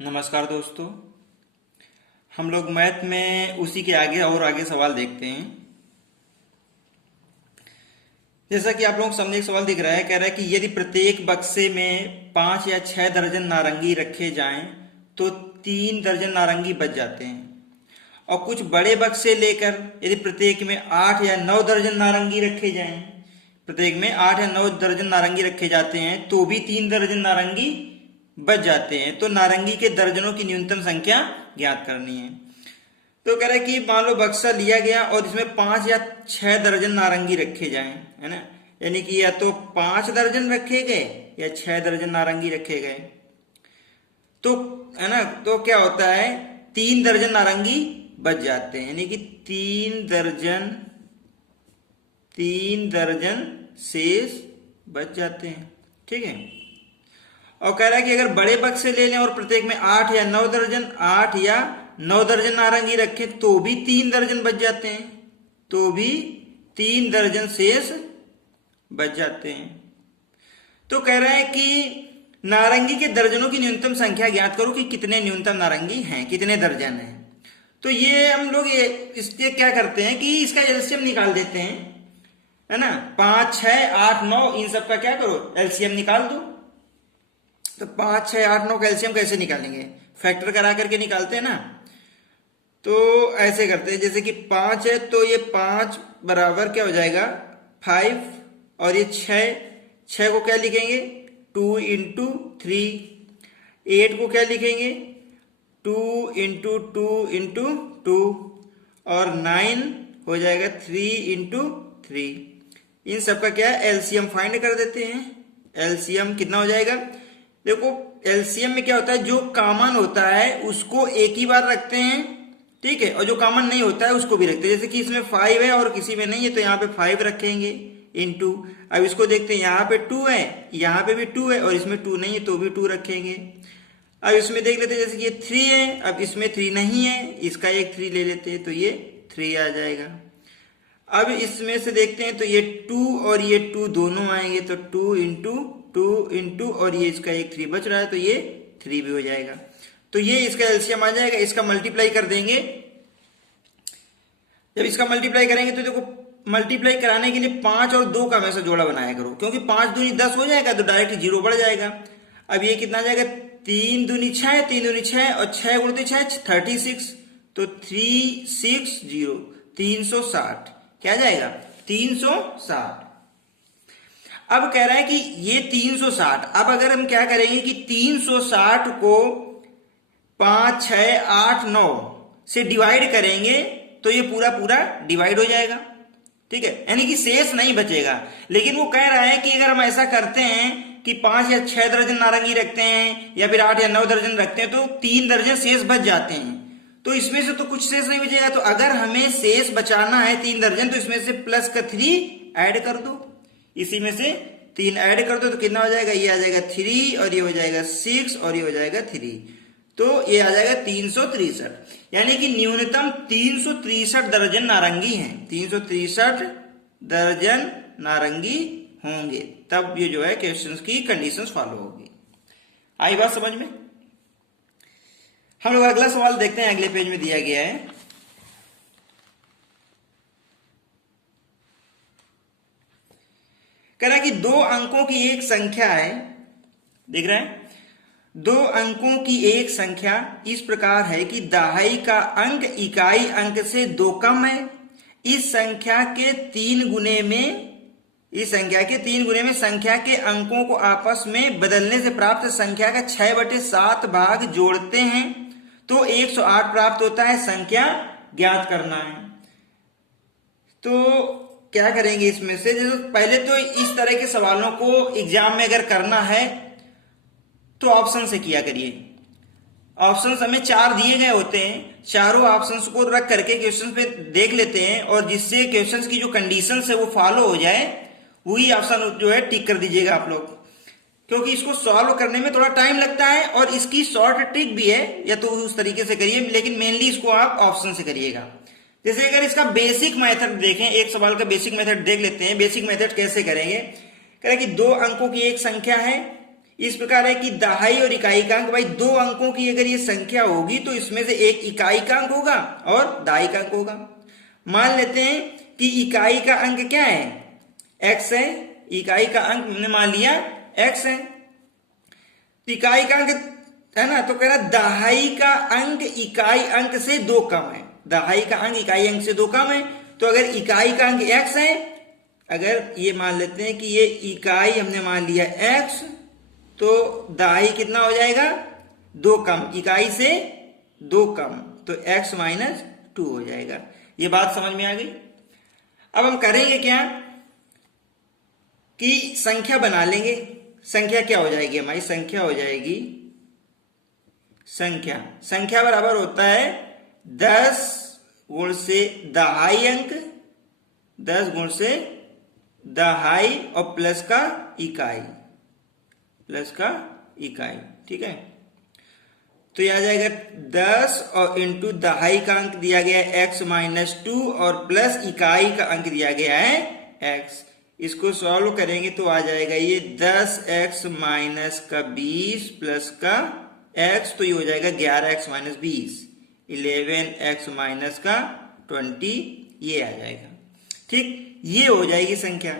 नमस्कार दोस्तों। हम लोग मैथ में उसी के आगे और आगे सवाल देखते हैं। जैसा कि आप लोगों को सामने एक सवाल दिख रहा है, कह रहा है कि यदि प्रत्येक बक्से में 5 या 6 दर्जन नारंगी रखे जाएं तो 3 दर्जन नारंगी बच जाते हैं, और कुछ बड़े बक्से लेकर यदि प्रत्येक में 8 या 9 दर्जन नारंगी रखे जाएं, प्रत्येक में 8 या 9 दर्जन नारंगी रखे जाते हैं तो भी 3 दर्जन नारंगी बच जाते हैं। तो नारंगी के दर्जनों की न्यूनतम संख्या ज्ञात करनी है। तो कह रहा है कि मान लो बक्सा लिया गया और इसमें 5 या 6 दर्जन नारंगी रखे जाएं, है ना, यानी कि या तो 5 दर्जन रखे गए या 6 दर्जन नारंगी रखे गए, तो है ना, तो क्या होता है, 3 दर्जन नारंगी बच जाते हैं, यानी कि 3 दर्जन शेष बच जाते हैं। ठीक है। और कह रहा है कि अगर बड़े बक्से ले लें और प्रत्येक में 8 या 9 दर्जन नारंगी रखें तो भी 3 दर्जन बच जाते हैं, तो भी 3 दर्जन शेष बच जाते हैं। तो कह रहा है कि नारंगी के दर्जनों की न्यूनतम संख्या ज्ञात करो कि कितने न्यूनतम नारंगी हैं, कितने दर्जन हैं। तो ये हम लोग इसके क्या करते हैं कि इसका एलसीएम निकाल देते हैं, है ना। 5, 6, 8, 9 इन सब का क्या करो, एलसीएम निकाल दो। तो 5, 6, 8, 9 कैल्शियम कैसे निकालेंगे, फैक्टर करा करके निकालते हैं ना। तो ऐसे करते हैं, जैसे कि 5 है तो ये 5 बराबर क्या हो जाएगा 5, और ये 6 को क्या लिखेंगे 2 इंटू 3, 8 को क्या लिखेंगे 2 इंटू 2 इंटू 2, और 9 हो जाएगा 3 इंटू 3। इन सब का क्या एलसीएम फाइंड कर देते हैं। एलसीएम कितना हो जाएगा, देखो एलसीएम में क्या होता है, जो कॉमन होता है उसको एक ही बार रखते हैं, ठीक है, और जो कॉमन नहीं होता है उसको भी रखते हैं। जैसे कि इसमें 5 है और किसी में नहीं है तो यहाँ पे 5 रखेंगे इनटू। अब इसको देखते हैं, यहाँ पे 2 है, यहाँ पे भी 2 है, और इसमें 2 नहीं है तो भी 2 रखेंगे। अब इसमें देख लेते हैं, जैसे कि ये 3 है, अब इसमें 3 नहीं है, इसका एक 3 ले लेते हैं तो ये 3 आ जाएगा। अब इसमें से देखते हैं तो ये 2 और ये 2 दोनों आएंगे, तो 2 इंटू 2 इंटू, और ये इसका एक 3 बच रहा है तो ये 3 भी हो जाएगा। तो ये इसका एलसीएम आ जाएगा। इसका मल्टीप्लाई कर देंगे। जब इसका मल्टीप्लाई करेंगे तो देखो, मल्टीप्लाई कराने के लिए 5 और 2 का हमेशा जोड़ा बनाया करो, क्योंकि 5 दूनी 10 हो जाएगा तो डायरेक्ट 0 बढ़ जाएगा। अब ये कितना जाएगा, 3 दूनी 6, 3 दूनी 6, और 6 गुणते 6 36, तो 360 360 क्या जाएगा 360। अब कह रहा है कि ये 360, अब अगर हम क्या करेंगे कि 360 को 5, 6, 8, 9 से डिवाइड करेंगे तो ये पूरा पूरा डिवाइड हो जाएगा, ठीक है, यानी कि शेष नहीं बचेगा। लेकिन वो कह रहा है कि अगर हम ऐसा करते हैं कि 5 या 6 दर्जन नारंगी रखते हैं या फिर 8 या 9 दर्जन रखते हैं तो 3 दर्जन शेष बच जाते हैं, तो इसमें से तो कुछ शेष नहीं बचेगा। तो अगर हमें शेष बचाना है 3 दर्जन तो इसमें से प्लस का 3 ऐड कर दो, इसी में से 3 ऐड कर दो तो कितना हो जाएगा, ये आ जाएगा 3, और ये हो जाएगा 6, और ये हो जाएगा 3, तो ये आ जाएगा 363। यानी कि न्यूनतम 363 दर्जन नारंगी हैं, 363 दर्जन नारंगी होंगे, तब ये जो है क्वेश्चंस की कंडीशंस फॉलो होगी। आई बात समझ में। हम लोग अगला सवाल देखते हैं, अगले पेज में दिया गया है। कह रहा है कि 2 अंकों की एक संख्या है, देख रहे हैं, 2 अंकों की एक संख्या इस प्रकार है कि दहाई का अंक इकाई अंक से 2 कम है। इस संख्या के 3 गुने में संख्या के अंकों को आपस में बदलने से प्राप्त संख्या का 6/7 भाग जोड़ते हैं तो 108 प्राप्त होता है, संख्या ज्ञात करना है। तो क्या करेंगे इसमें से, जैसे पहले तो इस तरह के सवालों को एग्जाम में अगर करना है तो ऑप्शन से किया करिए। ऑप्शंस हमें 4 दिए गए होते हैं, चारों ऑप्शंस को रख करके क्वेश्चन पे देख लेते हैं, और जिससे क्वेश्चंस की जो कंडीशंस है वो फॉलो हो जाए वही ऑप्शन जो है टिक कर दीजिएगा आप लोग, क्योंकि इसको सॉल्व करने में थोड़ा टाइम लगता है और इसकी शॉर्ट ट्रिक भी है, या तो उस तरीके से करिए, लेकिन मेनली इसको आप ऑप्शन से करिएगा। जैसे अगर इसका बेसिक मेथड देखें, एक सवाल का बेसिक मेथड देख लेते हैं। बेसिक मेथड कैसे करेंगे, करें कि 2 अंकों की एक संख्या है, इस प्रकार है कि दहाई और इकाई का अंक, भाई दो अंकों की अगर ये संख्या होगी तो इसमें से एक इकाई का अंक होगा और दहाई का अंक होगा। मान लेते हैं कि इकाई का अंक क्या है, x है, इकाई का अंक हमने मान लिया x है, इकाई का अंक है ना, तो कह रहा दहाई का अंक इकाई अंक से 2 कम है, दहाई का अंक इकाई अंक से 2 कम है। तो अगर इकाई का अंक x है, अगर ये मान लेते हैं कि ये इकाई हमने मान लिया x, तो दहाई कितना हो जाएगा, 2 कम, इकाई से 2 कम, तो x माइनस 2 हो जाएगा। ये बात समझ में आ गई। अब हम करेंगे क्या कि संख्या बना लेंगे। संख्या क्या हो जाएगी हमारी, संख्या हो जाएगी, संख्या बराबर होता है 10 गुण से दहाई अंक, 10 गुण से दहाई और प्लस का इकाई, ठीक है। तो यह आ जाएगा 10 और इंटू दहाई का अंक दिया गया है x माइनस 2 और प्लस इकाई का अंक दिया गया है x। इसको सॉल्व करेंगे तो आ जाएगा ये 10x माइनस का 20 प्लस का x, तो ये हो जाएगा 11x माइनस 20, 11x माइनस का 20, ये आ जाएगा। ठीक, ये हो जाएगी संख्या।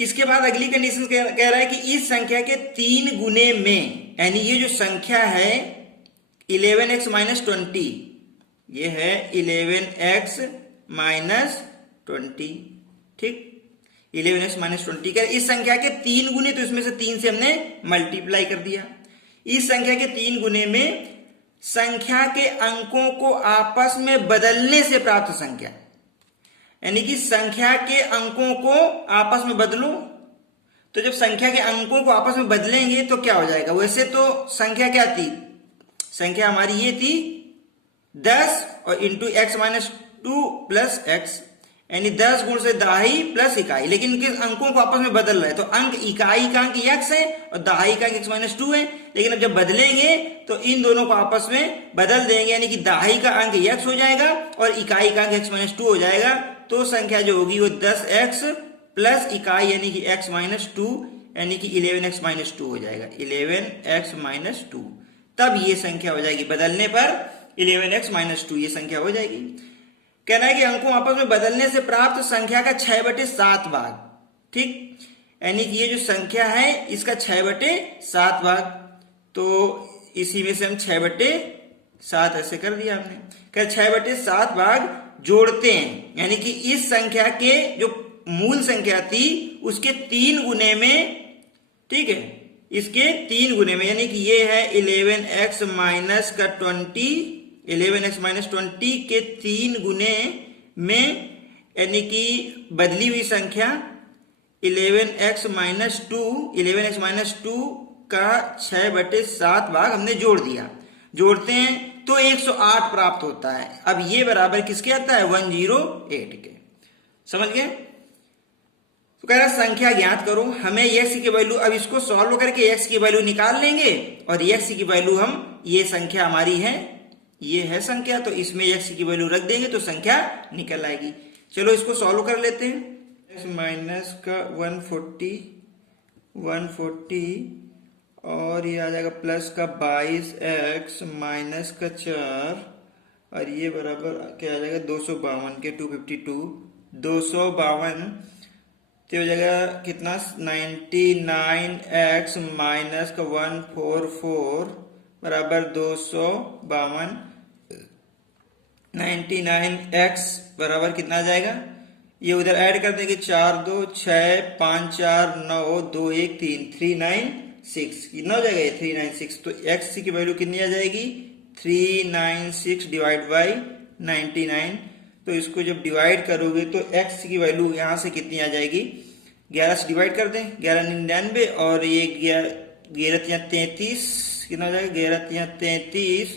इसके बाद अगली कंडीशन कह रहा है कि इस संख्या के 3 गुने में, यानी ये जो संख्या है 11x माइनस 20, ये है 11x माइनस 20, ठीक, 11x माइनस 20 का इस संख्या के 3 गुने, तो इसमें से 3 से हमने मल्टीप्लाई कर दिया। इस संख्या के 3 गुने में संख्या के अंकों को आपस में बदलने से प्राप्त संख्या, यानी कि संख्या के अंकों को आपस में बदलो। तो जब संख्या के अंकों को आपस में बदलेंगे तो क्या हो जाएगा, वैसे तो संख्या क्या थी, संख्या हमारी ये थी 10 और into x minus 2 plus x, यानी 10 गुण से दहाई प्लस इकाई, लेकिन इनके अंकों को आपस में बदल रहा है। तो अंक इकाई का अंक x है और दहाई का अंक x माइनस 2 है, लेकिन अब जब बदलेंगे तो इन दोनों को आपस में बदल देंगे, यानी कि दहाई का अंक x हो जाएगा और इकाई का अंक x माइनस 2 हो जाएगा। तो संख्या जो होगी वो 10x प्लस इकाई यानी कि x माइनस 2, यानी कि 11x माइनस 2 हो जाएगा, 11x माइनस 2। तब ये संख्या हो जाएगी, बदलने पर 11x माइनस 2 ये संख्या हो जाएगी। कहना है कि अंकों आपस में बदलने से प्राप्त संख्या का 6/7 भाग, ठीक, यानी कि ये जो संख्या है इसका 6/7 भाग, तो इसी में से हम 6/7 ऐसे कर दिया हमने, क्या 6/7 भाग जोड़ते हैं, यानी कि इस संख्या के जो मूल संख्या थी उसके 3 गुने में, ठीक है, इसके 3 गुने में, यानी कि ये है 11x माइनस का 20, 11x माइनस 20 के 3 गुने में, यानी कि बदली हुई संख्या 11x माइनस 2, 11x माइनस 2 का 6/7 भाग हमने जोड़ दिया। जोड़ते हैं तो 108 प्राप्त होता है। अब ये बराबर किसके आता है, 108 के। समझ गए। तो कह रहा संख्या ज्ञात करो, हमें x की वैल्यू, अब इसको सॉल्व करके x की वैल्यू निकाल लेंगे और x की वैल्यू हम, ये संख्या हमारी है, ये है संख्या, तो इसमें x की वैल्यू रख देंगे तो संख्या निकल आएगी। चलो इसको सॉल्व कर लेते हैं। x माइनस का 140 और ये आ जाएगा प्लस का 22x माइनस का 4 और ये बराबर क्या आ जाएगा 252 के 252, 252 तो हो जाएगा कितना 99x माइनस का 144 बराबर 252, 99x बराबर कितना आ जाएगा, ये उधर ऐड कर देंगे 4 2 6 5 4 9 2 1 3 396, कितना हो जाएगा ये 396। तो x की वैल्यू कितनी आ जाएगी 396 डिवाइड बाई 99। तो इसको जब डिवाइड करोगे तो x की वैल्यू यहां से कितनी आ जाएगी, 11 से डिवाइड कर दें, 1199 और ये 11×33 कितना हो जाएगा, 11×33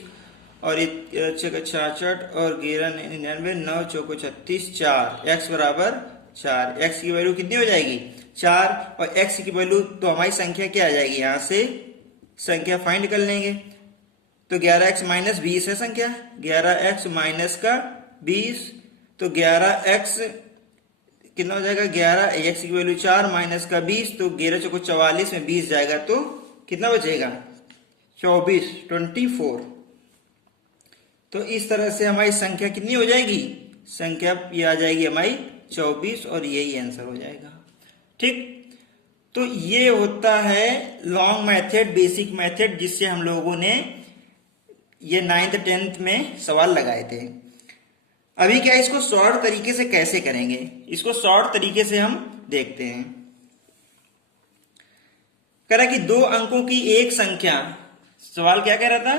और ये 66 और 1199 9 चौको 36 4, x बराबर 4, x की वैल्यू कितनी हो जाएगी 4 और x की वैल्यू तो हमारी संख्या क्या आ जाएगी, यहां से संख्या फाइंड कर लेंगे। तो 11x माइनस 20 है संख्या, 11x माइनस का 20, तो 11x कितना हो जाएगा 11, x की वैल्यू 4 माइनस का 20, तो 11 चौको 44 में 20 जाएगा तो कितना बचेगा 24, 24। तो इस तरह से हमारी संख्या कितनी हो जाएगी, संख्या ये आ जाएगी हमारी 24 और यही आंसर हो जाएगा। ठीक, तो ये होता है लॉन्ग मेथड, बेसिक मेथड, जिससे हम लोगों ने ये 9th 10th में सवाल लगाए थे। अभी क्या इसको शॉर्ट तरीके से कैसे करेंगे, इसको शॉर्ट तरीके से हम देखते हैं। कह रहा कि 2 अंकों की एक संख्या, सवाल क्या कह रहा था,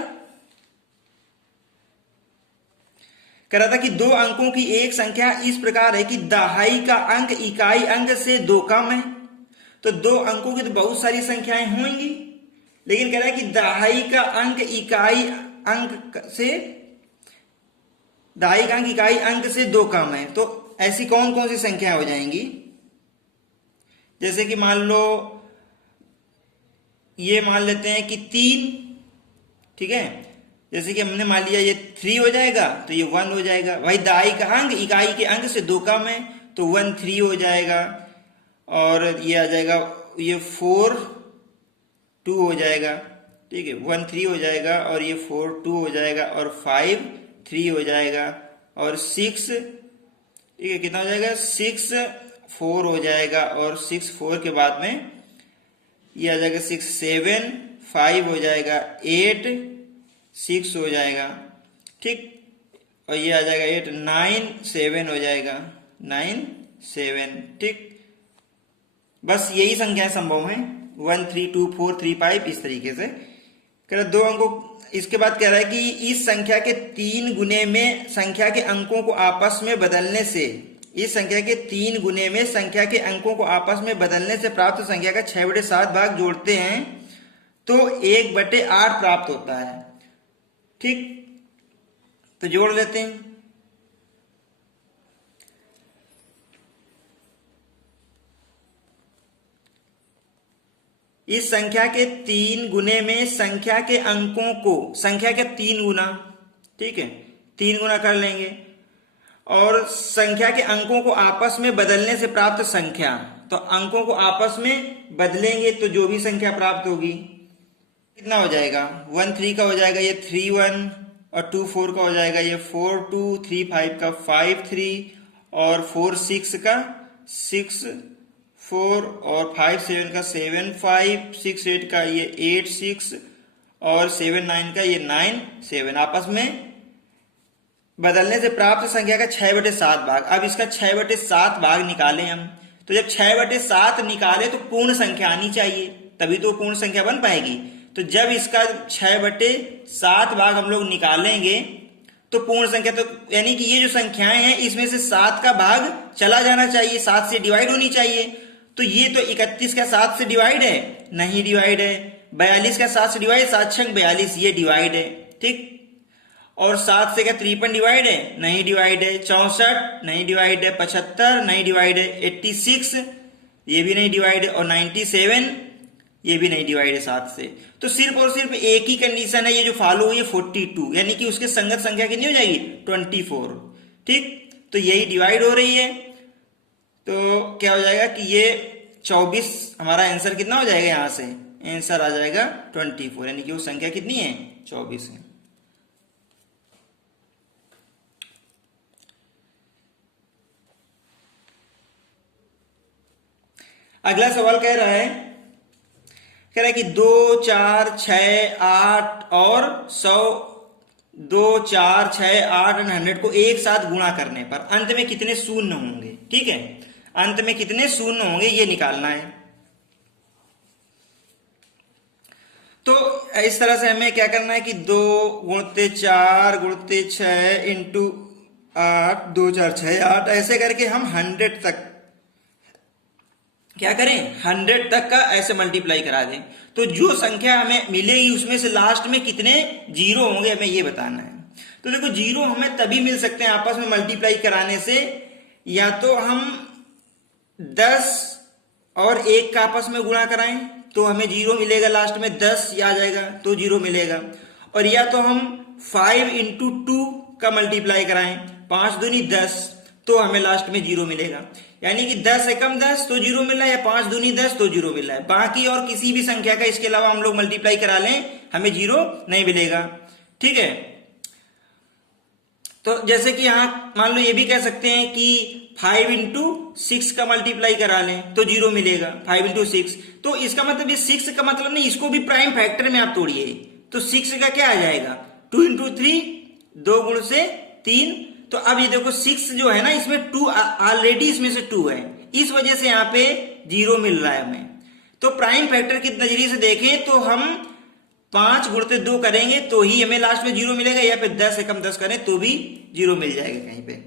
कह रहा था कि 2 अंकों की एक संख्या इस प्रकार है कि दहाई का अंक इकाई अंक से 2 कम है। तो 2 अंकों की तो बहुत सारी संख्याएं होंगी, लेकिन कह रहा है कि दहाई का अंक इकाई अंक से, दहाई का अंक इकाई अंक से 2 कम है। तो ऐसी कौन कौन सी संख्याएं हो जाएंगी, जैसे कि मान लो ये मान लेते हैं कि 3, ठीक है, जैसे कि हमने मान लिया ये 3 हो जाएगा तो ये 1 हो जाएगा। भाई दहाई का अंक इकाई के अंक से 2 कम है तो 1 3 हो जाएगा, और ये आ जाएगा ये 4 2 हो जाएगा, ठीक है, 1 3 हो जाएगा, और ये 4 2 हो जाएगा, और 5 3 हो जाएगा, और 6, ठीक है, कितना हो जाएगा 6 4 हो जाएगा, और 6 4 के बाद में ये आ जाएगा 6 7 5 हो जाएगा, 8 6 हो जाएगा, ठीक, और ये आ जाएगा 8 9 7 हो जाएगा, 9 7, ठीक। बस यही संख्याएं संभव हैं, 1 3 2 4 3 5 इस तरीके से। कह रहा 2 अंकों, इसके बाद कह रहा है कि इस संख्या के 3 गुने में संख्या के अंकों को आपस में बदलने से, इस संख्या के 3 गुने में संख्या के अंकों को आपस में बदलने से प्राप्त संख्या का 6/7 भाग जोड़ते हैं तो 1/8 प्राप्त होता है। ठीक, तो जोड़ लेते हैं। इस संख्या के 3 गुने में संख्या के अंकों को, संख्या के 3 गुना, ठीक है, 3 गुना कर लेंगे, और संख्या के अंकों को आपस में बदलने से प्राप्त संख्या, तो अंकों को आपस में बदलेंगे तो जो भी संख्या प्राप्त होगी कितना हो जाएगा, 1 3 का हो जाएगा ये 3 1, और 2 4 का हो जाएगा ये 4 2, 3 5 का 5 3, और 4 6 का 6 4, और 5 7 का 7 5, 6 8 का ये 8 6, और 7 9 का ये 9 7, आपस में बदलने से प्राप्त संख्या का 6/7 भाग। अब इसका 6/7 भाग निकालें हम, तो जब 6/7 निकाले तो पूर्ण संख्या आनी चाहिए, तभी तो पूर्ण संख्या बन पाएगी। तो जब इसका 6/7 भाग हम लोग निकालेंगे तो पूर्ण संख्या, तो यानी कि ये जो संख्याएं हैं इसमें से 7 का भाग चला जाना चाहिए, 7 से डिवाइड होनी चाहिए। तो ये तो 31 का 7 से डिवाइड है, नहीं डिवाइड है। 42 का 7 से डिवाइड, 7 6 42, ये डिवाइड है, ठीक। और 7 से क्या 53 डिवाइड है, नहीं डिवाइड है। 64 नहीं डिवाइड है। 75 नहीं डिवाइड है। 86 ये भी नहीं डिवाइड है, और 97 ये भी नहीं डिवाइड है 7 से। तो सिर्फ और सिर्फ एक ही कंडीशन है ये जो फॉलो हुई है 42, यानी कि उसके संगत संख्या कितनी हो जाएगी 24, ठीक। तो यही डिवाइड हो रही है, तो क्या हो जाएगा कि ये 24 हमारा आंसर कितना हो जाएगा, यहां से आंसर आ जाएगा 24, यानी कि वो संख्या कितनी है 24 है। अगला सवाल कह रहा है कि 2 4 6 8 और 100, 2 4 6 8 और 100 को एक साथ गुणा करने पर अंत में कितने शून्य होंगे, ठीक है, अंत में कितने शून्य होंगे ये निकालना है। तो इस तरह से हमें क्या करना है कि 2 गुणते 4 गुणते 6 इंटू 8, 2 4 6 8, ऐसे करके हम 100 तक क्या करें, 100 तक का ऐसे मल्टीप्लाई करा दें। तो जो संख्या हमें मिलेगी उसमें से लास्ट में कितने जीरो होंगे हमें ये बताना है। तो देखो जीरो हमें तभी मिल सकते हैं आपस में मल्टीप्लाई कराने से, या तो हम 10 और 1 का आपस में गुणा कराएं तो हमें जीरो मिलेगा, लास्ट में 10 आ जाएगा तो जीरो मिलेगा, और या तो हम 5 इंटू 2 का मल्टीप्लाई कराएं, 5 दूनी 10 तो हमें लास्ट में जीरो मिलेगा। यानी कि 10 एकम 10 तो 0 मिल रहा है, या 5 दूनी 10 तो 0 मिल रहा है। बाकी और किसी भी संख्या का इसके अलावा हम लोग मल्टीप्लाई करा लें, हमें 0 नहीं मिलेगा। ठीक है, तो जैसे कि यहां मान लो ये भी कह सकते हैं कि 5 इंटू 6 का मल्टीप्लाई करा लें तो 0 मिलेगा, 5 इंटू 6। तो इसका मतलब ये 6 का मतलब नहीं, इसको भी प्राइम फैक्टर में आप तोड़िए तो 6 का क्या आ जाएगा, 2 इंटू 3, 2 गुण से 3। तो अब ये देखो 6 जो है ना, इसमें 2 ऑलरेडी इसमें से 2 है, इस वजह से यहाँ पे 0 मिल रहा है हमें। तो प्राइम फैक्टर के नजरिए से देखें तो हम 5 गुणते 2 करेंगे तो ही हमें लास्ट में 0 मिलेगा, या फिर 10 एकम 10 करें तो भी 0 मिल जाएगा कहीं पे।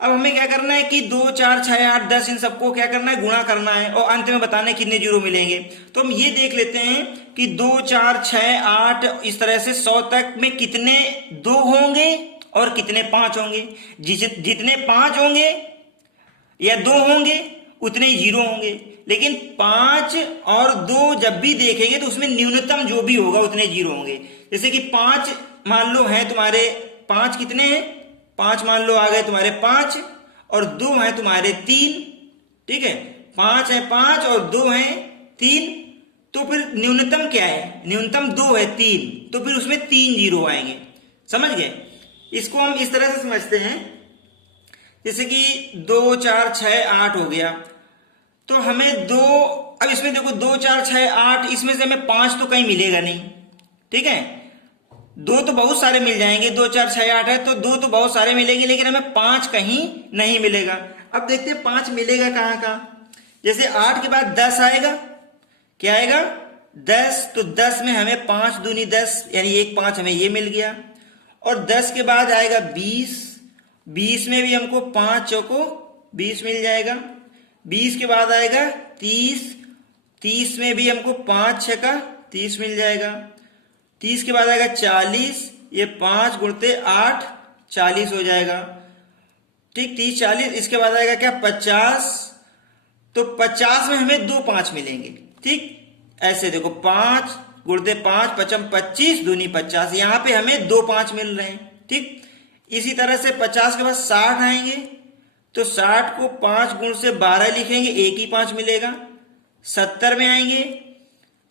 अब हमें क्या करना है कि 2, 4, 6, 8, 10 इन सबको क्या करना है, गुणा करना है और अंत में बताना है कितने 0 मिलेंगे। तो हम ये देख लेते हैं कि 2, 4, 6, 8 इस तरह से 100 तक में कितने 2 होंगे और कितने 5 होंगे। जितने 5 होंगे या 2 होंगे उतने ही 0 होंगे, लेकिन 5 और 2 जब भी देखेंगे तो उसमें न्यूनतम जो भी होगा उतने 0 होंगे। जैसे कि 5 मान लो है तुम्हारे, 5 कितने हैं, 5 मान लो आ गए तुम्हारे 5 और 2 है तुम्हारे 3। ठीक है, 5 है 5 और 2 है 3, तो फिर न्यूनतम क्या है, न्यूनतम 2 है 3, तो फिर उसमें 3 0 आएंगे। समझ गए, इसको हम इस तरह से समझते हैं जैसे कि 2, 4, 6, 8 हो गया, तो हमें 2, अब इसमें देखो 2, 4, 6, 8 इसमें से हमें 5 तो कहीं मिलेगा नहीं। ठीक है, 2 तो बहुत सारे मिल जाएंगे, 2, 4, 6, 8 है तो 2 तो बहुत सारे मिलेंगे, लेकिन हमें 5 कहीं नहीं मिलेगा। अब देखते हैं 5 मिलेगा कहां कहां। जैसे 8 के बाद 10 आएगा, क्या आएगा 10, तो 10 में हमें 5 दूनी 10 यानी 1 5 हमें ये मिल गया। और 10 के बाद आएगा 20, 20 में भी हमको 5 चौको 20 मिल जाएगा। 20 के बाद आएगा 30, 30 में भी हमको 5 छक्का 30 मिल जाएगा। 30 के बाद आएगा 40, ये 5 गुणते 8 40 हो जाएगा। ठीक, 30 40, इसके बाद आएगा क्या 50, तो 50 में हमें 2 5 मिलेंगे। ठीक, ऐसे देखो 5 गुणते 5 पचम 25 दूनी 50, यहां पे हमें 2 5 मिल रहे हैं। ठीक, इसी तरह से 50 के बाद 60 आएंगे, तो 60 को 5 गुण से 12 लिखेंगे, एक ही 5 मिलेगा। 70 में आएंगे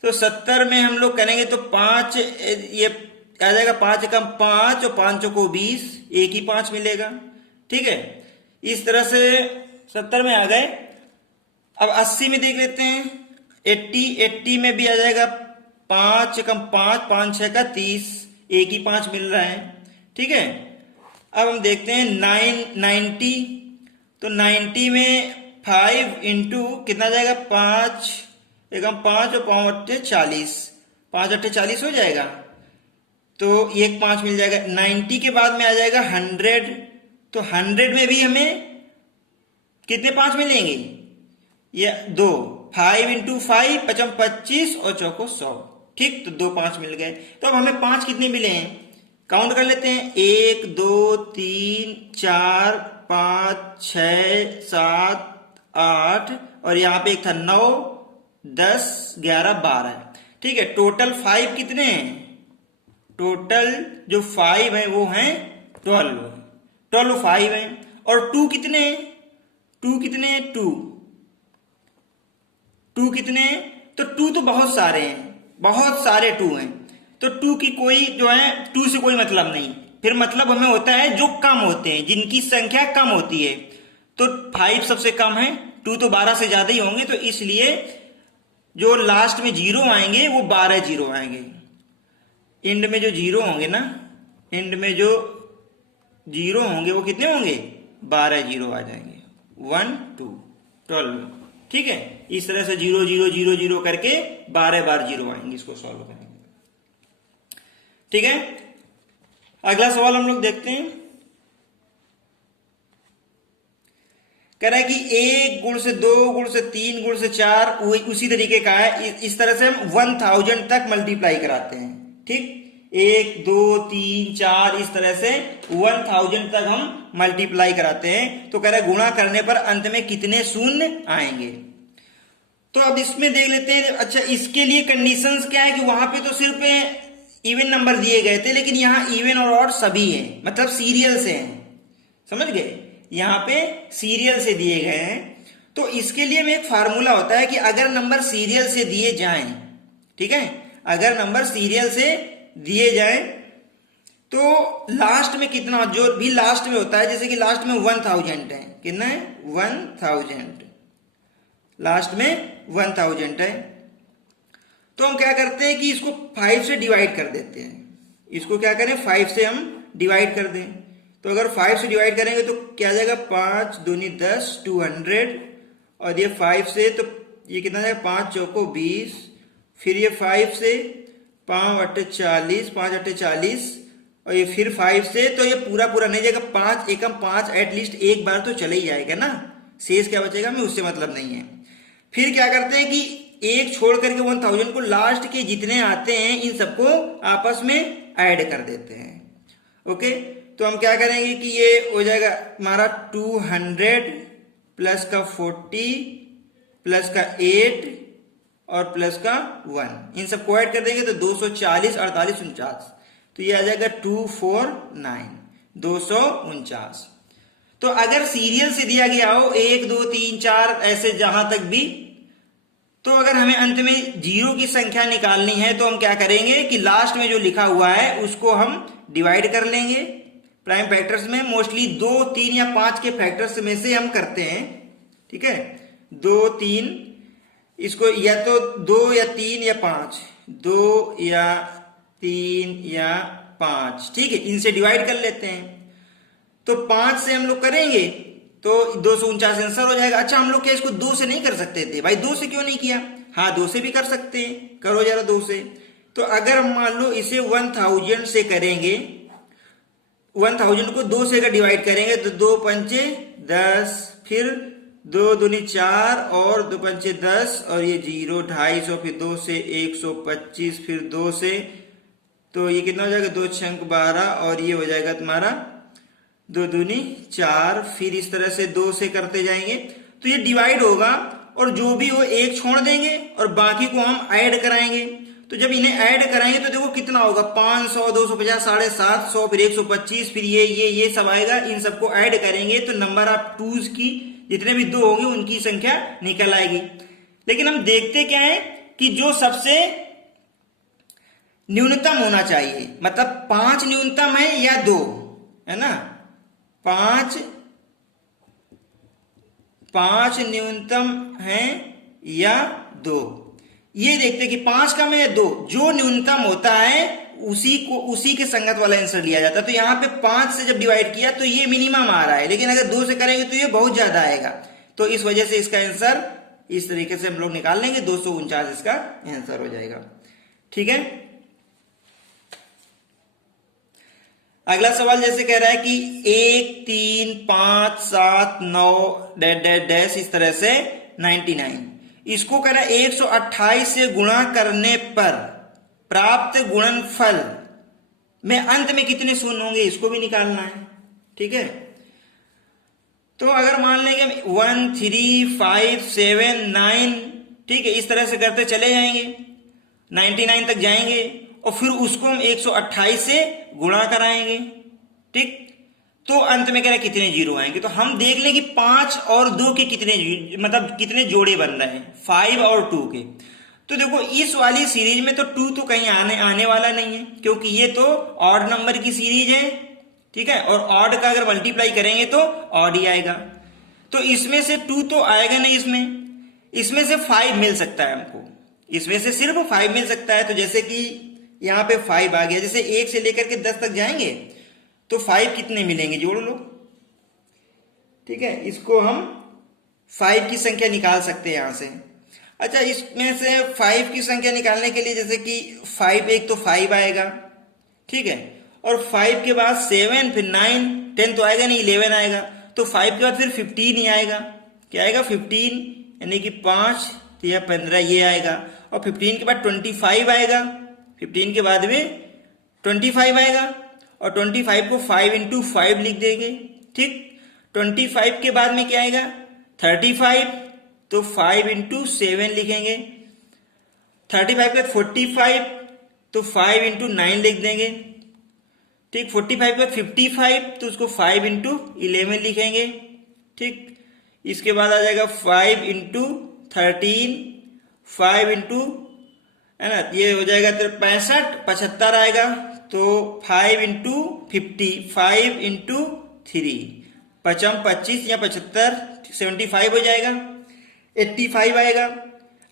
तो 70 में हम लोग करेंगे तो 5 ये आ जाएगा, 5 एकम 5 और 5 को 20, एक ही 5 मिलेगा। ठीक है, इस तरह से 70 में आ गए। अब 80 में देख लेते हैं, 80 में भी आ जाएगा 5 एकम 5, 5 6 का 30, एक ही 5 मिल रहा है। ठीक है, अब हम देखते हैं 90, तो 90 में 5 इंटू कितना जाएगा 5 एकम 5 और 5 अट्ठे 40, 5 अट्ठे 40 हो जाएगा, तो एक 5 मिल जाएगा। 90 के बाद में आ जाएगा 100, तो 100 में भी हमें कितने 5 मिलेंगे, ये 2, 5 इंटू 5 पचम 25 और चौको 100। ठीक, तो 2 5 मिल गए। तो अब हमें 5 कितने मिले हैं, काउंट कर लेते हैं, 1 2 3 4 5 6 7 8 और यहाँ पे एक था 9 10 11 12। ठीक है, टोटल 5 कितने हैं, टोटल जो 5 है वो हैं 12 5 हैं। और 2 कितने हैं, 2 कितने हैं, 2 कितने हैं, तो 2 तो बहुत सारे हैं, बहुत सारे 2 हैं, तो 2 की कोई जो है 2 से कोई मतलब नहीं। फिर मतलब हमें होता है जो कम होते हैं, जिनकी संख्या कम होती है, तो 5 सबसे कम है, 2 तो 12 से ज्यादा ही होंगे, तो इसलिए जो लास्ट में 0 आएंगे वो 12 0 आएंगे। एंड में जो 0 होंगे ना, एंड में जो 0 होंगे वो कितने होंगे, 12 0 आ जाएंगे, 1 2 12। ठीक है, इस तरह से 0 0 0 0 करके 12 बार 0 आएंगे इसको सॉल्व करेंगे। ठीक है, अगला सवाल हम लोग देखते हैं। कह रहा है कि 1 गुण से 2 गुण से 3 गुण से 4 उसी तरीके का है। इस तरह से हम 1000 तक मल्टीप्लाई कराते हैं। ठीक, 1 2 3 4 इस तरह से 1000 तक हम मल्टीप्लाई कराते हैं। तो कह रहा है गुणा करने पर अंत में कितने शून्य आएंगे। तो अब इसमें देख लेते हैं। अच्छा, इसके लिए कंडीशंस क्या है कि वहां पे तो सिर्फ इवन नंबर दिए गए थे, लेकिन यहाँ इवन और ऑड सभी हैं, मतलब सीरियल से हैं। समझ गए, यहाँ पे सीरियल से दिए गए हैं। तो इसके लिए में एक फार्मूला होता है कि अगर नंबर सीरियल से दिए जाएं, ठीक है, अगर नंबर सीरियल से दिए जाएं तो लास्ट में कितना, जो भी लास्ट में होता है, जैसे कि लास्ट में 1000 है, कितना है 1000, लास्ट में 1000 है, तो हम क्या करते हैं कि इसको 5 से डिवाइड कर देते हैं। इसको क्या करें, 5 से हम डिवाइड कर दें। तो अगर 5 से डिवाइड करेंगे तो क्या जाएगा, 5 दूनी 10, 200, और ये 5 से तो ये कितना जाएगा, 5 चौको 20, फिर ये 5 से 5 अट्ठे 40, 5 अट्ठे 40, और ये फिर 5 से, तो ये पूरा पूरा नहीं जाएगा, 5 एकम 5 एटलीस्ट एक बार तो चले ही जाएगा ना, शेष क्या बचेगा हमें उससे मतलब नहीं है। फिर क्या करते हैं कि एक छोड़ करके 1000 को लास्ट के जितने आते हैं इन सबको आपस में ऐड कर देते हैं। ओके, तो हम क्या करेंगे कि ये हो जाएगा हमारा 200 प्लस का 40 प्लस का 8 और प्लस का 1, इन सबको ऐड कर देंगे तो 240, 48, 49, तो ये आ जाएगा 249, 249। तो अगर सीरियल से दिया गया हो 1 2 3 4 ऐसे जहां तक भी, तो अगर हमें अंत में जीरो की संख्या निकालनी है तो हम क्या करेंगे कि लास्ट में जो लिखा हुआ है उसको हम डिवाइड कर लेंगे प्राइम फैक्टर्स में। मोस्टली 2 3 या 5 के फैक्टर्स में से हम करते हैं, ठीक है, 2 3, इसको या तो 2 या 3 या 5, 2 या 3 या 5, ठीक है, इनसे डिवाइड कर लेते हैं। तो 5 से हम लोग करेंगे तो 249 आंसर हो जाएगा। अच्छा, हम लोग क्या इसको 2 से नहीं कर सकते थे भाई, 2 से क्यों नहीं किया, हाँ 2 से भी कर सकते हैं, करो जरा 2 से। तो अगर हम मान लो इसे 1000 से करेंगे, 1000 को 2 से अगर डिवाइड करेंगे तो 2 पंचे 10, फिर 2 दूनी 4 और 2 पंचे 10, और ये 0, 250, फिर 2 से 125, फिर 2 से, तो ये कितना हो जाएगा, 2 छंक 12, और ये हो जाएगा तुम्हारा 2 दूनी 4, फिर इस तरह से 2 से करते जाएंगे तो ये डिवाइड होगा, और जो भी हो एक छोड़ देंगे और बाकी को हम ऐड कराएंगे। तो जब इन्हें ऐड कराएंगे तो देखो कितना होगा, 500, 250, 750, फिर 125, फिर ये सब आएगा, इन सबको ऐड करेंगे तो नंबर ऑफ टूज की जितने भी 2 होंगे उनकी संख्या निकल आएगी। लेकिन हम देखते क्या है कि जो सबसे न्यूनतम होना चाहिए, मतलब 5 न्यूनतम है या 2 है ना, 5 न्यूनतम है या 2, ये देखते कि 5 कम है या 2, जो न्यूनतम होता है उसी के संगत वाला आंसर लिया जाता है। तो यहाँ पे 5 से जब डिवाइड किया तो ये मिनिमम आ रहा है, लेकिन अगर 2 से करेंगे तो ये बहुत ज्यादा आएगा, तो इस वजह से इसका आंसर इस तरीके से हम लोग निकाल लेंगे, 249 इसका आंसर हो जाएगा। ठीक है, अगला सवाल जैसे कह रहा है कि 1 3 5 7 9 डैश डैश डैश इस तरह से 99, इसको कह रहा है 128 से गुणा करने पर प्राप्त गुणनफल में अंत में कितने शून्य होंगे, इसको भी निकालना है। ठीक है, तो अगर मान लेंगे 1 3 5 7 9, ठीक है, इस तरह से करते चले जाएंगे 99 तक जाएंगे, और फिर उसको हम 128 से गुणा कराएंगे। ठीक, तो अंत में कह रहे कितने जीरो आएंगे, तो हम देख लें कि 5 और 2 के कितने, मतलब कितने जोड़े बन रहे हैं, 5 और 2 के। तो देखो इस वाली सीरीज में तो 2 तो कहीं आने वाला नहीं है, क्योंकि ये तो ऑड नंबर की सीरीज है। ठीक है, और ऑड का अगर मल्टीप्लाई करेंगे तो ऑड ही आएगा, तो इसमें से 2 तो आएगा नहीं, इसमें से 5 मिल सकता है हमको, इसमें से सिर्फ 5 मिल सकता है। तो जैसे कि यहां पे 5 आ गया, जैसे 1 से लेकर के 10 तक जाएंगे तो 5 कितने मिलेंगे, जोड़ लो। ठीक है, इसको हम 5 की संख्या निकाल सकते हैं यहां से। अच्छा, इसमें से 5 की संख्या निकालने के लिए जैसे कि 5 एक तो 5 आएगा, ठीक है, और 5 के बाद 7, फिर 9 10 तो आएगा नहीं, 11 आएगा, तो 5 के बाद फिर 15 ही आएगा। क्या आएगा, 15, यानी कि 5 या 15 ये आएगा, और 15 के बाद 25 आएगा, 15 के बाद में 25 आएगा, और 25 को 5 इंटू 5 लिख देंगे। ठीक, 25 के बाद में क्या आएगा, 35, तो 5 इंटू 7 लिखेंगे। 35 के बाद 45, तो 5 इंटू 9 लिख देंगे। ठीक, 45 के बाद 55, तो उसको 5 इंटू 11 लिखेंगे। ठीक। इसके बाद आ जाएगा 5 इंटू 13, 5 इंटू, है ना, ये हो जाएगा तेरे 65, 75 आएगा। तो 5 इंटू 50, 5 इंटू 3, 55 25 या 75, 75 हो जाएगा। 85 आएगा।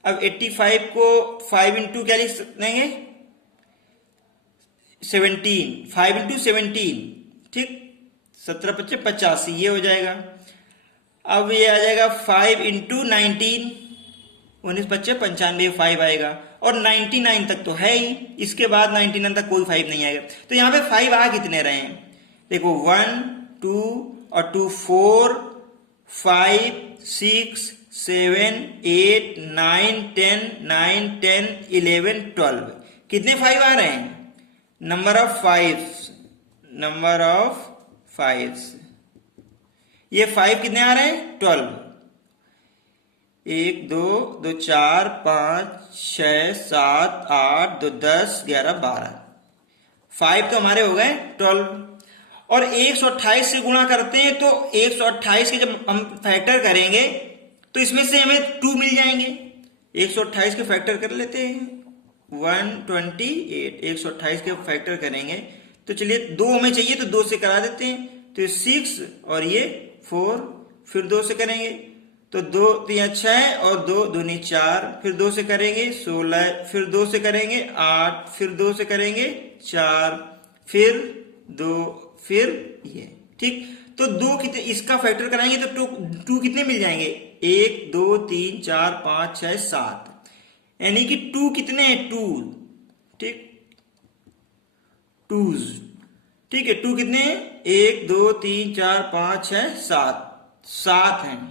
अब 85 को 5 इंटू क्या लिख देंगे, 17, 5 इंटू 17, ठीक, 17 25 85, ये हो जाएगा। अब ये आ जाएगा 5 इंटू 19, 19 25 95, 5 आएगा। और 99 तक तो है ही, इसके बाद 99 तक कोई 5 नहीं आएगा। तो यहाँ पे 5 आ कितने रहे हैं, देखो 1 2 और 2 4 5 6 7 8 9 10 9 10 11 12, कितने 5 आ रहे हैं, नंबर ऑफ 5, नंबर ऑफ 5, ये 5 कितने आ रहे हैं, 12, 1 2 2 4 5 6 7 8 2 10 11 12, 5 तो हमारे हो गए 12। और 128 से गुणा करते हैं तो 128 के जब हम फैक्टर करेंगे तो इसमें से हमें 2 मिल जाएंगे। 128 के फैक्टर कर लेते हैं, 128, 128 के फैक्टर करेंगे तो चलिए 2 हमें चाहिए तो 2 से करा देते हैं। तो 6 और ये 4, फिर 2 से करेंगे तो 2 3 6 और 2 दूनी 4, फिर 2 से करेंगे 16, फिर 2 से करेंगे 8, फिर 2 से करेंगे 4, फिर 2, फिर ये, ठीक। तो 2 कितने, इसका फैक्टर कराएंगे तो 2 कितने मिल जाएंगे, 1 2 3 4 5 6 7, यानी कि 2 कितने हैं, 2, ठीक, 2s, ठीक है। 2 कितने हैं, 1 2 3 4 5 6 7, 7 हैं,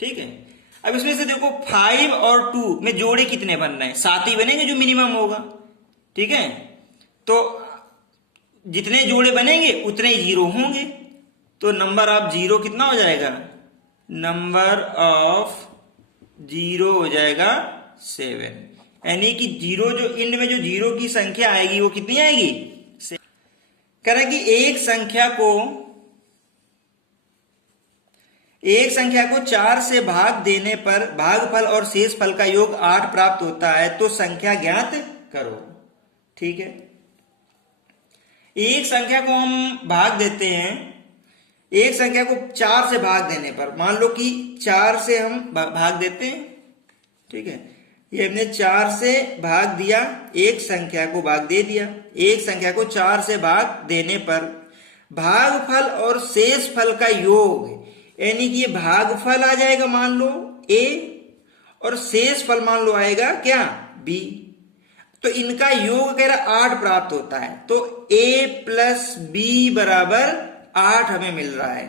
ठीक है। अब इसमें से देखो 5 और 2 में जोड़े कितने बन रहे हैं, 7 ही बनेंगे जो मिनिमम होगा, ठीक है। तो जितने जोड़े बनेंगे उतने ही जीरो होंगे। तो नंबर ऑफ जीरो कितना हो जाएगा, नंबर ऑफ जीरो हो जाएगा 7, यानी कि जीरो जो इंड में जो जीरो की संख्या आएगी वो कितनी आएगी, कह रहा है कि एक संख्या को 4 से भाग देने पर भागफल और शेष फल का योग 8 प्राप्त होता है, तो संख्या ज्ञात करो, ठीक है। एक संख्या को हम भाग देते हैं, एक संख्या को 4 से भाग देने पर, मान लो कि 4 से हम भाग देते हैं, ठीक है, ये हमने 4 से भाग दिया, एक संख्या को भाग दे दिया, एक संख्या को 4 से भाग देने पर भागफल और शेष फल का योग, यानी कि ये भागफल आ जाएगा मान लो a और शेष फल मान लो आएगा क्या, b, तो इनका योग कह रहा 8 प्राप्त होता है। तो a प्लस b बराबर 8 हमें मिल रहा है,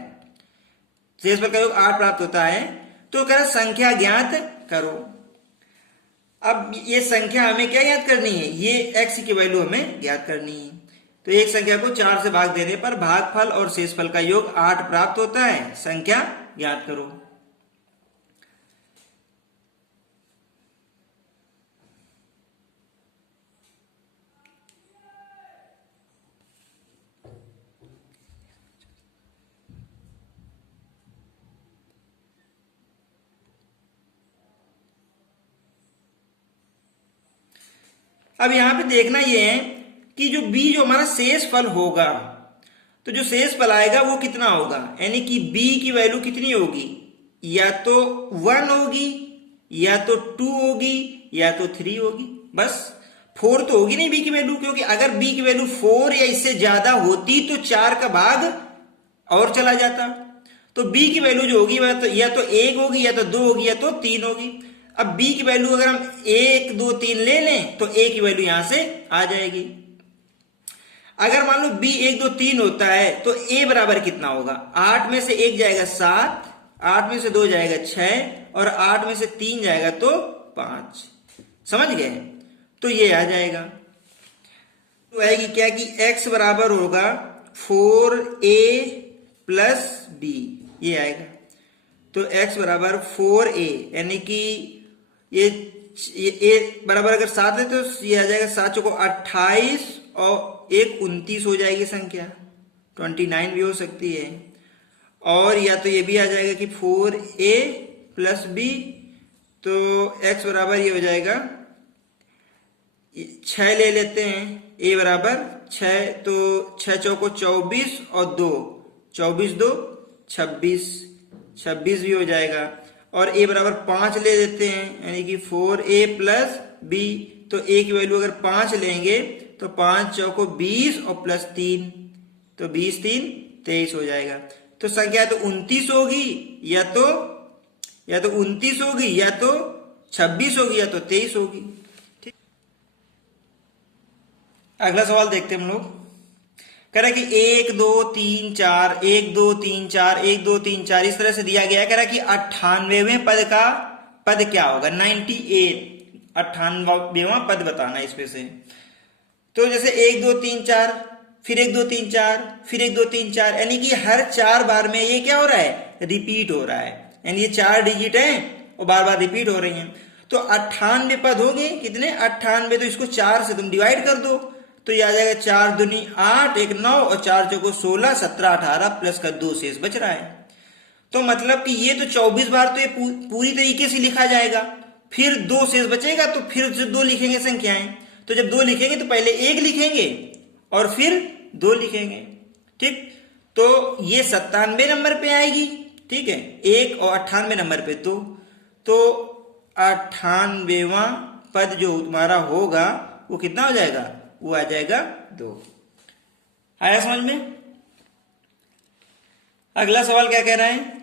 शेष फल का योग 8 प्राप्त होता है। तो कह रहा संख्या ज्ञात करो। अब ये संख्या हमें क्या ज्ञात करनी है, ये x की वैल्यू हमें ज्ञात करनी है। तो एक संख्या को 4 से भाग देने पर भागफल और शेषफल का योग 8 प्राप्त होता है, संख्या ज्ञात करो। अब यहां पे देखना यह है कि जो b जो हमारा शेष फल होगा, तो जो शेष फल आएगा वो कितना होगा, यानी कि b की वैल्यू कितनी होगी, या तो 1 होगी, या तो 2 होगी, या तो 3 होगी, बस 4 तो होगी नहीं b की वैल्यू, क्योंकि अगर b की वैल्यू 4 या इससे ज्यादा होती तो 4 का भाग और चला जाता। तो b की वैल्यू जो होगी वह तो या तो 1 होगी, या तो 2 होगी, या तो 3 होगी। अब b की वैल्यू अगर हम 1 2 3 ले लें तो a की वैल्यू यहां से आ जाएगी। अगर मान लो b 1 2 3 होता है तो a बराबर कितना होगा, 8 में से 1 जाएगा 7, 8 में से 2 जाएगा 6 और 8 में से 3 जाएगा तो 5, समझ गए। तो ये आ जाएगा, तो आएगी क्या कि x बराबर होगा 4a प्लस b, ये आएगा। तो x बराबर 4a, यानी कि ये a बराबर अगर 7 है तो ये आ जाएगा 7 चौको 28 और 1 29 हो जाएगी संख्या, 29 भी हो सकती है। और या तो ये भी आ जाएगा कि 4a प्लस b, तो x बराबर ये हो जाएगा 6 ले लेते हैं, a बराबर 6, तो 6 चौको 24 और 2 24 2 26, 26 भी हो जाएगा। और a बराबर 5 ले लेते हैं, यानी कि 4a प्लस b, तो a की वैल्यू अगर 5 लेंगे तो 5 चौको 20 और प्लस 3, तो 20 3 23 हो जाएगा। तो संख्या या तो 29 होगी या तो 29 होगी या तो 26 होगी या तो 23 होगी। ठीक, अगला सवाल देखते हैं हम लोग। कह रहा है कि 1 2 3 4 1 2 3 4 1 2 3 4 इस तरह से दिया गया है। कह रहा है कि 98वें पद का पद क्या होगा, 98, 98वां पद बताना इसमें से। तो जैसे 1 2 3 4, फिर 1 2 3 4, फिर 1 2 3 4, यानी कि हर 4 बार में ये क्या हो रहा है, रिपीट हो रहा है, यानी ये 4 डिजिट है और बार बार रिपीट हो रही हैं। तो 98 पद हो गए कितने, 98, तो इसको 4 से तुम डिवाइड कर दो, तो ये आ जाएगा 4 दूनी 8, 1 9 और 4 चौको 16, 17 18 प्लस का 2 शेष बच रहा है। तो मतलब कि ये तो 24 बार तो ये पूरी तरीके से लिखा जाएगा, फिर 2 शेष बचेगा, तो फिर जो 2 लिखेंगे संख्याएं, तो जब 2 लिखेंगे तो पहले 1 लिखेंगे और फिर 2 लिखेंगे। ठीक, तो ये 97 नंबर पे आएगी। ठीक है, 1 और 98 नंबर पे, तो 98वां पद जो तुम्हारा होगा वो कितना हो जाएगा, वो आ जाएगा 2। आया समझ में। अगला सवाल क्या कह रहा है,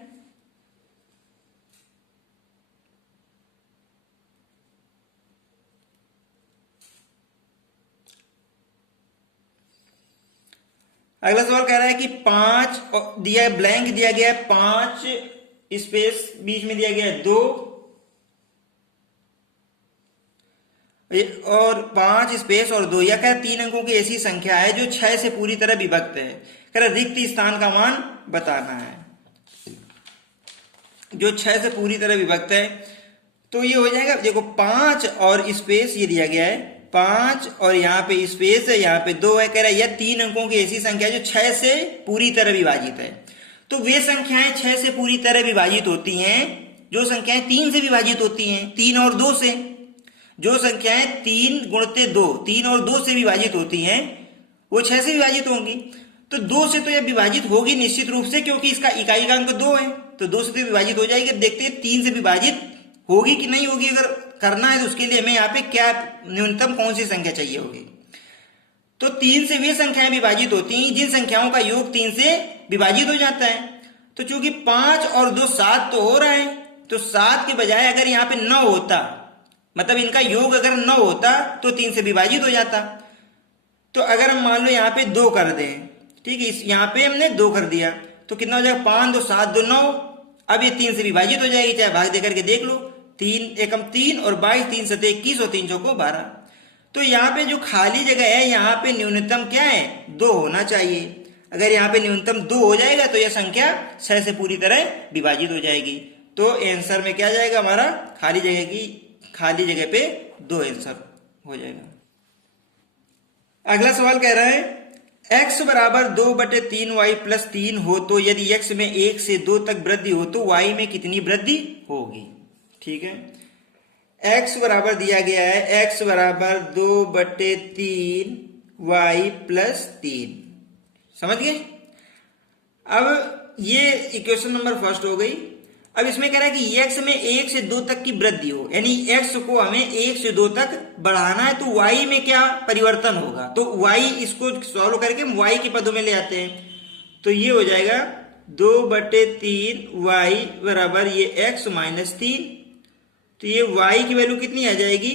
अगला सवाल कह रहा है कि 5 दिया है, ब्लैंक दिया गया है, 5 स्पेस बीच में दिया गया है 2 और 5 स्पेस और 2, या कह 3 अंकों की ऐसी संख्या है जो 6 से पूरी तरह विभक्त है। कह रहा रिक्त स्थान का मान बताना है जो 6 से पूरी तरह विभक्त है। तो ये हो जाएगा, देखो 5 और स्पेस ये दिया गया है, 5 और यहाँ पे स्पेस है, यहाँ पे 2 है। कह रहा है यह 3 अंकों की ऐसी संख्या है जो 6 से पूरी तरह विभाजित है। तो वे संख्याएं 6 से पूरी तरह विभाजित होती हैं जो संख्याएं 3 से विभाजित होती हैं, 3 और 2 से। जो संख्याएं 3 गुणित 2, 3 और 2 से विभाजित होती हैं वो 6 से विभाजित होंगी। तो 2 से तो यह विभाजित होगी निश्चित रूप से, क्योंकि इसका इकाई का अंक 2 है, तो 2 से तो विभाजित हो जाएगी। देखते हैं 3 से विभाजित होगी कि नहीं होगी। अगर करना है तो उसके लिए हमें यहाँ पे क्या न्यूनतम कौन सी संख्या चाहिए होगी। तो 3 से वे संख्याएं विभाजित होती हैं जिन संख्याओं का योग 3 से विभाजित हो जाता है। तो चूंकि 5 और 2 7 तो हो रहा है, तो 7 के बजाय अगर यहाँ पे 9 होता, मतलब इनका योग अगर 9 होता तो 3 से विभाजित हो जाता। तो अगर हम मान लो यहाँ पे 2 कर दें, ठीक है, इस यहाँ पे हमने 2 कर दिया, तो कितना हो जाएगा, 5 2 7 2 9। अब ये 3 से विभाजित हो जाएगी, चाहे भाग दे करके देख लो, 3 एकम 3 और 22, 3 7 21 और 3 चौको 12। तो यहाँ पे जो खाली जगह है यहाँ पे न्यूनतम क्या है, 2 होना चाहिए। अगर यहाँ पे न्यूनतम 2 हो जाएगा तो यह संख्या 6 से पूरी तरह विभाजित हो जाएगी। तो आंसर में क्या जाएगा हमारा, खाली जगह पे 2 आंसर हो जाएगा। अगला सवाल कह रहा है x बराबर 2/3y प्लस 3 हो तो यदि x में 1 से 2 तक वृद्धि हो तो y में कितनी वृद्धि होगी। ठीक है, x बराबर दिया गया है, x बराबर 2/3y प्लस 3, समझ गए। अब ये इक्वेशन नंबर फर्स्ट हो गई। अब इसमें कह रहा है कि x में 1 से 2 तक की वृद्धि हो, यानी x को हमें 1 से 2 तक बढ़ाना है, तो y में क्या परिवर्तन होगा। तो y, इसको सॉल्व करके हम y के पदों में ले आते हैं, तो ये हो जाएगा 2/3y बराबर ये x माइनस 3। तो ये y की वैल्यू कितनी आ जाएगी,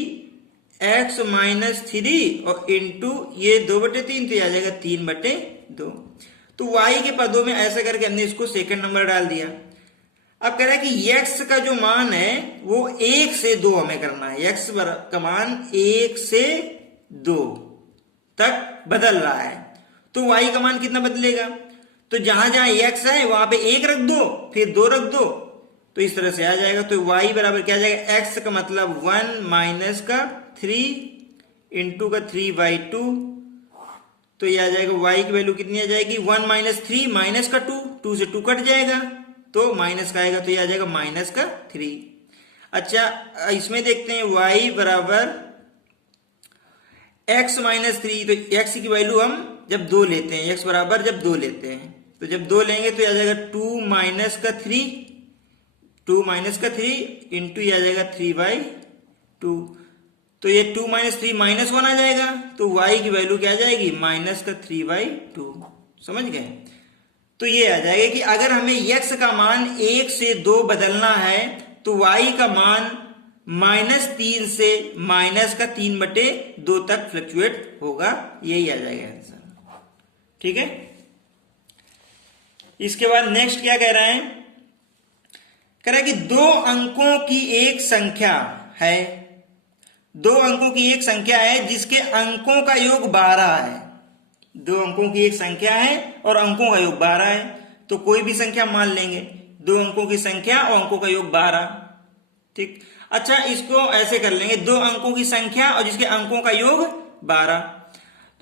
x माइनस 3 और इंटू ये 2/3, तो ये आ जाएगा 3/2। तो y के पदों में ऐसा करके हमने इसको सेकंड नंबर डाल दिया। अब कह रहा है कि x का जो मान है वो 1 से 2 हमें करना है, x का मान 1 से 2 तक बदल रहा है, तो y का मान कितना बदलेगा। तो जहां जहां x है वहां पे 1 रख दो, फिर 2 रख दो, तो इस तरह से आ जाएगा। तो y बराबर क्या आ जाएगा, x का मतलब 1 माइनस का 3 इंटू का 3/2, तो ये आ जाएगा y की वैल्यू कितनी आ जाएगी, 1 माइनस 3 माइनस का 2, 2 से 2 कट जाएगा तो माइनस का आएगा, तो ये आ जाएगा -3। अच्छा इसमें देखते हैं y बराबर x -3, तो x की वैल्यू हम जब 2 लेते हैं, x बराबर जब 2 लेते हैं, तो जब 2 लेंगे तो ये आ जाएगा 2-3 इंटू ये आ जाएगा 3/2, तो ये 2 - 3 -1 आ जाएगा, तो y की वैल्यू क्या आ जाएगी -3/2। समझ गए? तो ये आ जाएगा कि अगर हमें x का मान 1 से 2 बदलना है तो y का मान -3 से -3/2 तक फ्लक्चुएट होगा, यही आ जाएगा आंसर। ठीक है, इसके बाद नेक्स्ट क्या कह रहा है, कह रहा है कि 2 अंकों की एक संख्या है, 2 अंकों की एक संख्या है जिसके अंकों का योग 12 है। 2 अंकों की एक संख्या है और अंकों का योग 12 है, तो कोई भी संख्या मान लेंगे, 2 अंकों की संख्या और अंकों का योग 12। ठीक, अच्छा इसको ऐसे कर लेंगे, 2 अंकों की संख्या और जिसके अंकों का योग 12।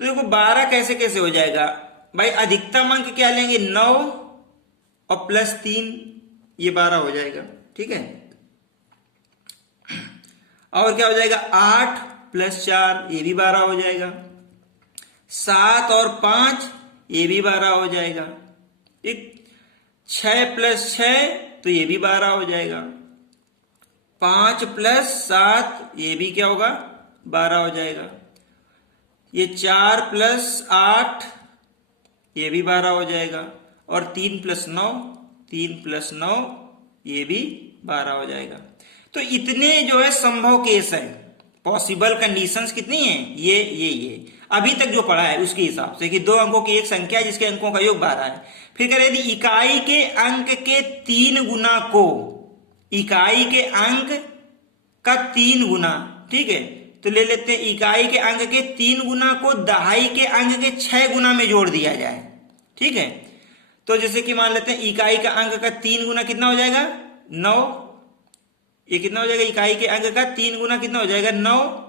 तो देखो 12 कैसे कैसे हो जाएगा भाई, अधिकतम अंक क्या लेंगे 9 और +3, ये 12 हो जाएगा। ठीक है, और क्या हो जाएगा 8 + 4, ये भी 12 हो जाएगा। 7 और 5, ये भी 12 हो जाएगा। ठीक, 6 + 6, तो ये भी 12 हो जाएगा। 5 + 7, ये भी क्या होगा 12 हो जाएगा। ये 4 + 8, ये भी 12 हो जाएगा। और 3 + 9, ये भी 12 हो जाएगा। तो इतने जो है संभव केस है, पॉसिबल कंडीशंस कितनी हैं, ये अभी तक जो पढ़ा है उसके हिसाब से कि 2 अंकों की एक संख्या है जिसके अंकों का योग 12 है। फिर कह रहे यदि इकाई के अंक के 3 गुना को, इकाई के अंक का 3 गुना, ठीक है, तो ले लेते हैं इकाई के अंक के 3 गुना को दहाई के अंक के 6 गुना में जोड़ दिया जाए। ठीक है, तो जैसे कि मान लेते हैं इकाई का अंक का 3 गुना कितना हो जाएगा 9, ये कितना हो जाएगा इकाई के अंक का 3 गुना कितना हो जाएगा 9,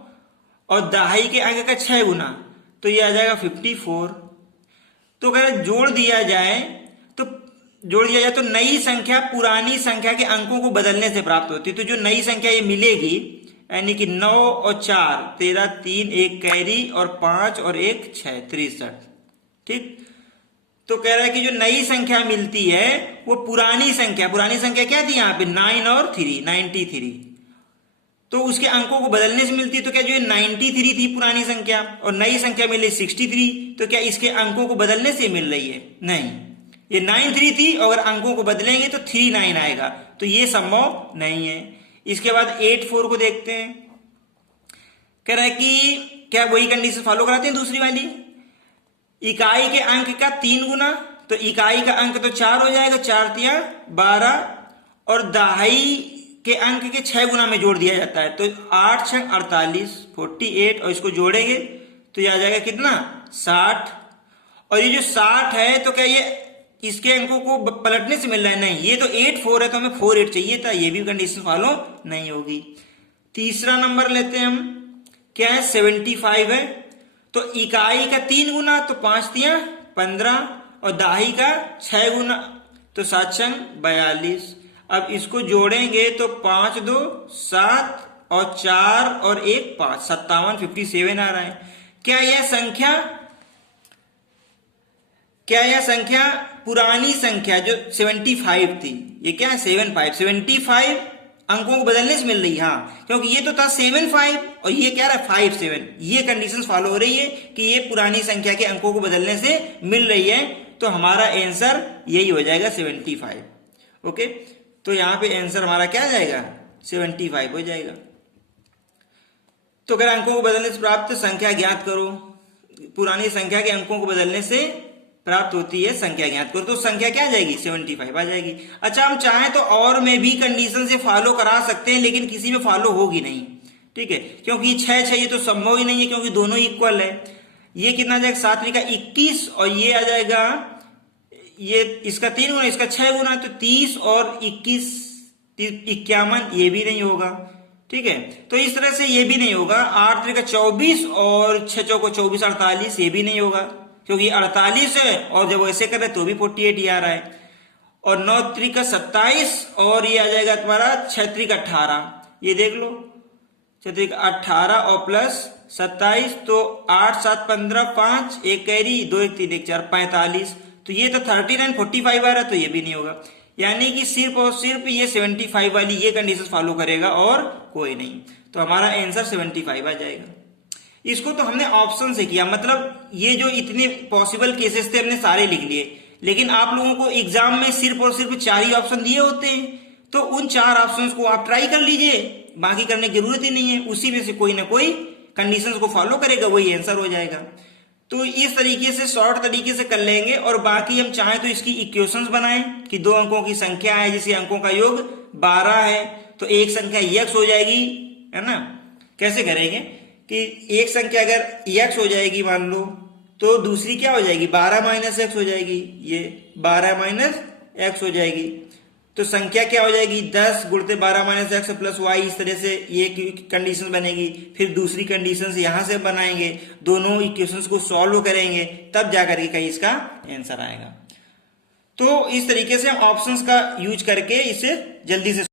और दहाई के अंक का 6 गुना, तो ये आ जाएगा 54। तो अगर जोड़ दिया जाए तो नई संख्या पुरानी संख्या के अंकों को बदलने से प्राप्त होती है। तो जो नई संख्या ये मिलेगी, यानी कि 9 और 4 13, 3 1 कैरी और 5 और 1 6 63। ठीक, तो कह रहा है कि जो नई संख्या मिलती है वो पुरानी संख्या क्या थी यहाँ पे 9 और 3 93, तो उसके अंकों को बदलने से मिलती है। तो क्या जो 93 थी पुरानी संख्या और नई संख्या मिली 63, तो क्या इसके अंकों को बदलने से मिल रही है, नहीं, ये 93 थी और अंकों को बदलेंगे तो 39 आएगा, तो ये संभव नहीं है। इसके बाद 84 को देखते हैं, कह रहा है कि क्या वही कंडीशन फॉलो कराते हैं दूसरी वाली, इकाई के अंक का 3 गुना, तो इकाई का अंक तो 4 हो जाएगा, 4 तिया 12, और दहाई के अंक के 6 गुना में जोड़ दिया जाता है, तो 8 × 6 48 48, और इसको जोड़ेंगे तो ये आ जाएगा कितना 60। और ये जो 60 है तो क्या ये इसके अंकों को पलटने से मिल रहा है, नहीं, ये तो 84 है तो हमें 48 चाहिए था, ये भी कंडीशन फॉलो नहीं होगी। तीसरा नंबर लेते हैं हम, क्या है 75 है, तो इकाई का 3 गुना तो 5 तिया 15, और दहाई का 6 गुना तो 7 × 42। अब इसको जोड़ेंगे तो 5 2 7 और 4 और 1 5 57 57 आ रहा है। क्या यह संख्या पुरानी संख्या जो 75 थी, ये क्या है 75 अंकों को बदलने से मिल रही है, हाँ, क्योंकि ये तो था 75 और ये क्या रहा 57, ये कंडीशन फॉलो हो रही है कि ये पुरानी संख्या के अंकों को बदलने से मिल रही है, तो हमारा आंसर यही हो जाएगा 75। ओके, तो यहां पे आंसर हमारा क्या आ जाएगा 75 हो जाएगा। तो अगर अंकों को बदलने से प्राप्त संख्या ज्ञात करो, पुरानी संख्या के अंकों को बदलने से प्राप्त होती है संख्या ज्ञात करो, तो संख्या क्या आ जाएगी 75 आ जाएगी। अच्छा, हम चाहें तो और में भी कंडीशन से फॉलो करा सकते हैं, लेकिन किसी में फॉलो होगी नहीं, ठीक है, क्योंकि 6 ये तो संभव ही नहीं है, क्योंकि दोनों इक्वल है। ये कितना आ जाएगा 7 का 21, और ये आ जाएगा ये इसका 3 गुना इसका 6 गुना, तो 30 और 21 51, ये भी नहीं होगा, ठीक है। तो इस तरह से ये भी नहीं होगा। 8 का 24 और 6 चौको 24 48, ये भी नहीं होगा, क्योंकि 48 है और जब ऐसे कर रहे तो भी 48 ही आ रहा है। और 9 त्रिक 27 और ये आ जाएगा तुम्हारा 6 त्रिक 18। ये देख लो 6 त्रिक 18 और प्लस 27 तो 8 7 15 5 एक कैरी 2 1 3 1 4 45। तो ये तो 39 45 आ रहा है, तो ये भी नहीं होगा। यानी कि सिर्फ और सिर्फ ये 75 वाली ये कंडीशन फॉलो करेगा और कोई नहीं। तो हमारा आंसर 75 आ जाएगा। इसको तो हमने ऑप्शन से किया, मतलब ये जो इतने पॉसिबल केसेस थे हमने सारे लिख लिए, लेकिन आप लोगों को एग्जाम में सिर्फ और सिर्फ 4 ही ऑप्शन दिए होते हैं, तो उन 4 ऑप्शंस को आप ट्राई कर लीजिए, बाकी करने की जरूरत ही नहीं है। उसी में से कोई ना कोई कंडीशंस को फॉलो करेगा, वही आंसर हो जाएगा। तो इस तरीके से शॉर्ट तरीके से कर लेंगे। और बाकी हम चाहें तो इसकी इक्वेशंस बनाएं कि 2 अंकों की संख्या है जिसे अंकों का योग 12 है, तो एक संख्या x हो जाएगी, है ना। कैसे करेंगे कि एक संख्या अगर x हो जाएगी मान लो, तो दूसरी क्या हो जाएगी 12 माइनस x हो जाएगी, ये 12 माइनस x हो जाएगी। तो संख्या क्या हो जाएगी 10 गुणते 12 माइनस एक्स प्लस वाई। इस तरह से ये कंडीशन बनेगी। फिर दूसरी कंडीशन से यहां से बनाएंगे, दोनों इक्वेशंस को सॉल्व करेंगे, तब जाकर के कहीं इसका आंसर आएगा। तो इस तरीके से ऑप्शंस का यूज करके इसे जल्दी से